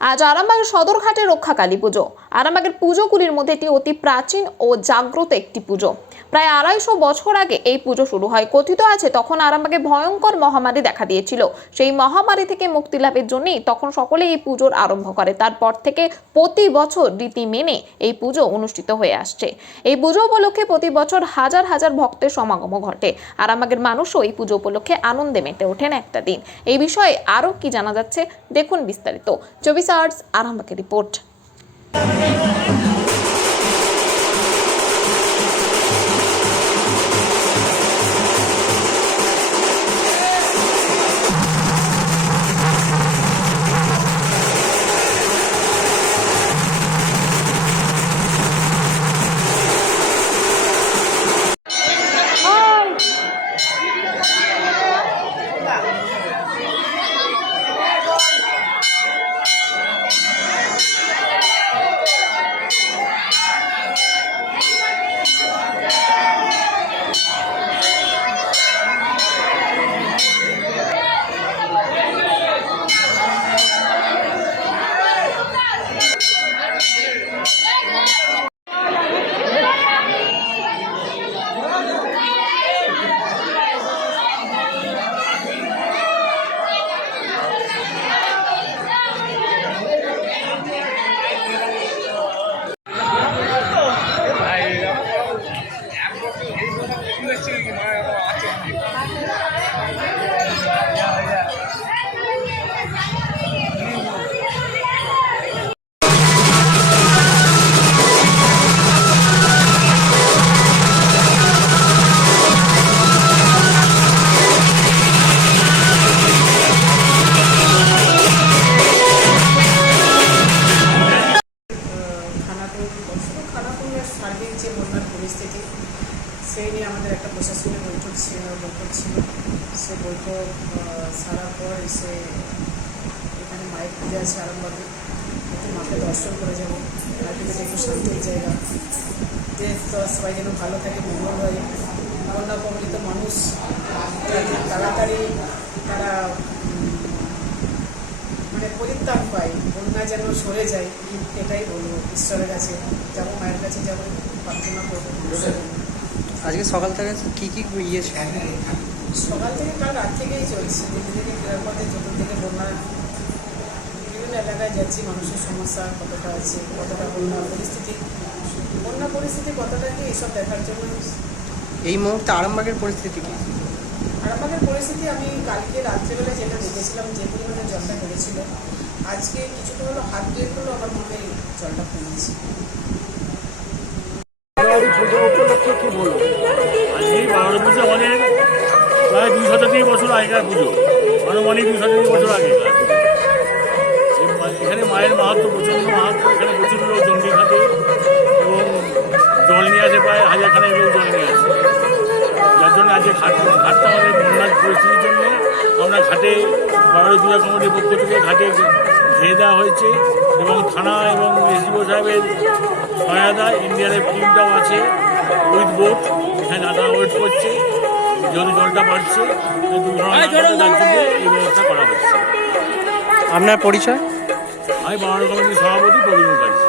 আজ আরামবাগের সদরঘাটে রক্ষাকালী পুজো। আরামবাগের পুজোগুলির মধ্যে এটি অতি প্রাচীন ও জাগ্রত একটি পুজো। প্রায় 250 বছর আগে এই পুজো শুরু হয়। কথিত আছে তখন আরামবাগে ভয়ঙ্কর মহামারী দেখা দিয়েছিল। সেই মহামারী থেকে মুক্তি লাভের জন্যই তখন সকলে এই পুজোর আরম্ভ করে। তারপর থেকে প্রতি বছর রীতি মেনে এই পুজো অনুষ্ঠিত হয়ে আসছে। এই পুজো উপলক্ষে প্রতি বছর হাজার হাজার ভক্তের সমাগম ঘটে। আরামবাগের মানুষও এই পুজো উপলক্ষে আনন্দে মেতে ওঠেন একটা দিন। এই বিষয়ে আরো কি জানা যাচ্ছে দেখুন বিস্তারিত। 24 আওয়ার্স আরামবাগের রিপোর্ট। সার্বিক যে বন্যার পরিস্থিতি সেই নিয়ে আমাদের একটা প্রশাসনের বৈঠক ছিল। সে বৈঠক সারার পর এসে এখানে মায়ের পুজো আছে আরামবাগে, একটু মাকে দর্শন করে যাবো। মায়ের একটু শান্তির জায়গা, দেশ সবাই যেন ভালো থাকে, মঙ্গল হয়। বন্যা কবলিত মানুষ তাড়াতাড়ি তারা পরিত্রাণ পায়, বন্যা যেন সরে যায়, এটাই বলবো। ঈশ্বরের কাছে যাবো, মায়ের কাছে যাবো, প্রার্থনা করবো। আজকে সকাল থেকে কী ইয়েছে? সকাল থেকে কাল রাত থেকেই চলছে। দিল্লি থেকে ক্রীড়াপথে চতুর্দিকে বন্যা, বিভিন্ন এলাকায় যাচ্ছি, মানুষের সমস্যা কতটা আছে, কতটা বন্যা পরিস্থিতি কতটা কি, এসব দেখার জন্য। এই মুহূর্তে আরামবাগের পরিস্থিতি কি? আরামবাগের পরিস্থিতি আমি কালকে রাত্রেবেলায় যেটা দেখেছিলাম, যে পরিমাণে জলটা বেড়েছিল, আজকে কিছুটা হলো হাত দুয়েক হলো আমার মনে হয় জলটা কমেছে। আজকেই বারো পুজো আমাদের প্রায় 2 শতাধিক বছর আগেকার পুজো, আনুমানিক 2 শতাধিক বছর আগে। এখানে মায়ের মাহাত্ম, প্রচণ্ড মাহাত্ম। এখানে প্রচুর লোক জঙ্গি ঘাটে এবং জল নিয়ে আসে, প্রায় 1000খানেক লোক জল নিয়ে আসে। যার জন্য আজকে ঘাটটা আমাদের বন্যার পরিস্থিতির জন্য আমরা ঘাটে বারোই পূজা কমিটির পক্ষ থেকে ঘাটে ঘিরে দেওয়া হয়েছে এবং থানা এবং এসডিও সাহেবের সহায়তা, ইন্ডিয়ানের টিমটাও আছে উইথ বোট। এখানে দাদা ওয়েট করছে, যদি জলটা বাড়ছে তার জন্য এই ব্যবস্থা করা হচ্ছে। আপনার পরিচয়? আমি বাংলা কমিটির সভাপতি প্রবীণ মুখার্জি।